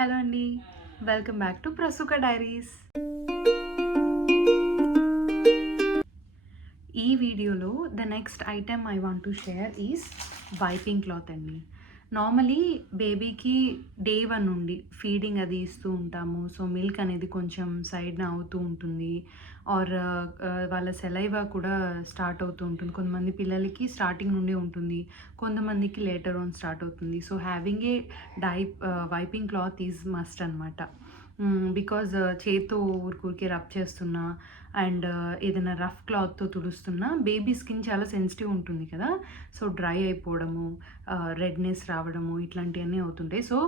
Hello అండి, welcome back to ప్రసుక diaries. ఈ వీడియోలో the next item I want to share is wiping cloth అండి. Normally బేబీకి day 1 నుండి ఫీడింగ్ అది ఇస్తూ ఉంటాము. సో మిల్క్ అనేది కొంచెం సైడ్న అవుతూ ఉంటుంది, ఆర్ వాళ్ళ సెలైవా కూడా స్టార్ట్ అవుతూ ఉంటుంది. కొంతమంది పిల్లలకి స్టార్టింగ్ నుండే ఉంటుంది, కొంతమందికి లేటర్ ఆన్ స్టార్ట్ అవుతుంది. So having a wiping cloth is must అనమాట. బికాజ్ చేత్తో ఊరికే రబ్ చేస్తున్నా అండ్ ఏదైనా రఫ్ క్లాత్తో తుడుస్తున్నా బేబీ స్కిన్ చాలా సెన్సిటివ్ ఉంటుంది కదా. సో డ్రై అయిపోవడము, రెడ్నెస్ రావడము ఇట్లాంటివన్నీ అవుతుంటాయి. So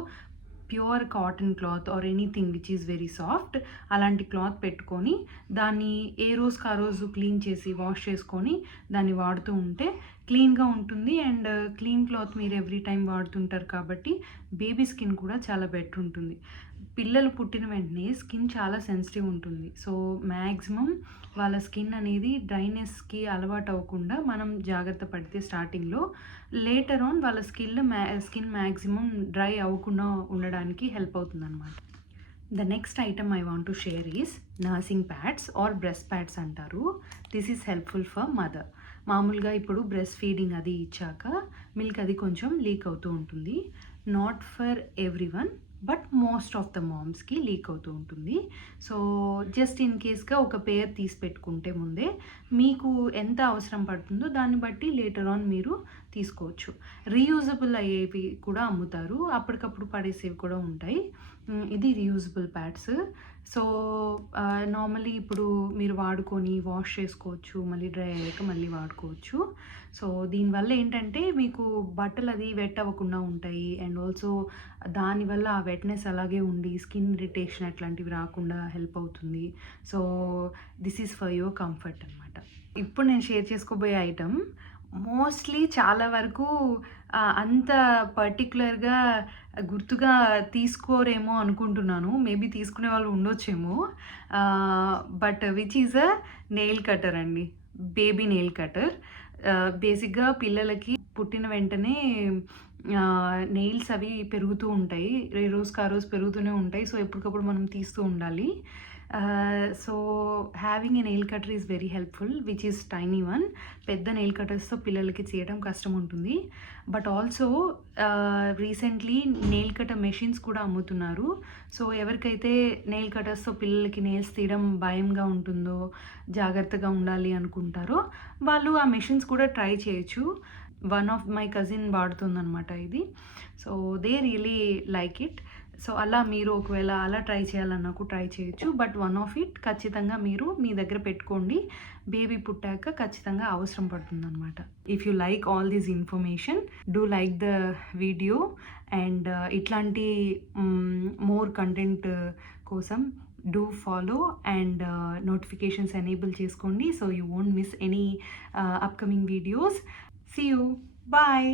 pure cotton cloth or anything which is very soft, అలాంటి క్లాత్ పెట్టుకొని దాన్ని ఏ రోజుకి ఆ రోజు క్లీన్ చేసి వాష్ చేసుకొని దాన్ని వాడుతూ ఉంటే క్లీన్గా ఉంటుంది. అండ్ క్లీన్ క్లాత్ మీరు ఎవ్రీ టైం వాడుతుంటారు కాబట్టి బేబీ స్కిన్ కూడా చాలా బెటర్ ఉంటుంది. పిల్లలు పుట్టిన వెంటనే స్కిన్ చాలా సెన్సిటివ్ ఉంటుంది. సో మ్యాక్సిమం వాళ్ళ స్కిన్ అనేది డ్రైనెస్కి అలవాటు అవ్వకుండా మనం జాగ్రత్త పడితే స్టార్టింగ్లో, లేటర్ ఆన్ వాళ్ళ స్కిన్ మ్యాక్సిమం డ్రై అవ్వకుండా ఉండడానికి హెల్ప్ అవుతుంది అనమాట. The next item I want to share is nursing pads or breast pads అంటారు. This is helpful for mother. మామూలుగా ఇప్పుడు బ్రెస్ట్ ఫీడింగ్ అది ఇచ్చాక మిల్క్ అది కొంచెం లీక్ అవుతూ ఉంటుంది. Not for every one, but most of the మామ్స్కి లీక్ అవుతూ ఉంటుంది. సో జస్ట్ ఇన్ కేస్గా ఒక పేర్ తీసి పెట్టుకుంటే ముందే మీకు ఎంత అవసరం పడుతుందో దాన్ని బట్టి లేటర్ ఆన్ మీరు తీసుకోవచ్చు. రీయూజబుల్ అయ్యేవి కూడా అమ్ముతారు, అప్పటికప్పుడు పడేసేవి కూడా ఉంటాయి. ఇది రీయూజబుల్ ప్యాడ్స్. సో నార్మల్లీ ఇప్పుడు మీరు వాడుకొని వాష్ చేసుకోవచ్చు, మళ్ళీ డ్రై అయ్యాక మళ్ళీ వాడుకోవచ్చు. సో దీనివల్ల ఏంటంటే మీకు బట్టలు అది వెట్ అవ్వకుండా ఉంటాయి, అండ్ ఆల్సో దానివల్ల ఆ వెట్నెస్ అలాగే ఉండి స్కిన్ ఇరిటేషన్ అట్లాంటివి రాకుండా హెల్ప్ అవుతుంది. So this is for your comfort అనమాట. ఇప్పుడు నేను షేర్ చేసుకోబోయే ఐటమ్ మోస్ట్లీ చాలా వరకు అంత పర్టికులర్గా గుర్తుగా తీసుకోరేమో అనుకుంటున్నాను. మేబీ తీసుకునే వాళ్ళు ఉండొచ్చేమో. But which is a nail cutter అండి, బేబీ నెయిల్ కటర్. బేసిక్గా పిల్లలకి పుట్టిన వెంటనే నెయిల్స్ అవి పెరుగుతూ ఉంటాయి, రోజుకి ఆ రోజు పెరుగుతూనే ఉంటాయి. సో ఎప్పటికప్పుడు మనం తీస్తూ ఉండాలి. So having a nail cutter is very helpful, which is tiny one. పెద్ద నెయిల్ కటర్స్తో పిల్లలకి చేయడం కష్టం ఉంటుంది. But also recently nail cutter machines కూడా అమ్ముతున్నారు. సో ఎవరికైతే నెయిల్ కటర్స్తో పిల్లలకి నెయిల్స్ తీయడం భయంగా ఉంటుందో, జాగ్రత్తగా ఉండాలి అనుకుంటారో వాళ్ళు ఆ మెషిన్స్ కూడా ట్రై చేయొచ్చు. వన్ ఆఫ్ మై కజిన్ వాడుతుందన్నమాట ఇది. So they really like it. So అలా మీరు ఒకవేళ అలా ట్రై చేయాలన్నా కూడా ట్రై చేయొచ్చు. బట్ వన్ ఆఫ్ ఇట్ ఖచ్చితంగా మీరు మీ దగ్గర పెట్టుకోండి, బేబీ పుట్టాక ఖచ్చితంగా అవసరం పడుతుంది అనమాట. If you like all this information, do like the video. And ఇట్లాంటి మోర్ కంటెంట్ కోసం do follow and notifications enable చేసుకోండి, so you won't miss any upcoming videos. See you. Bye.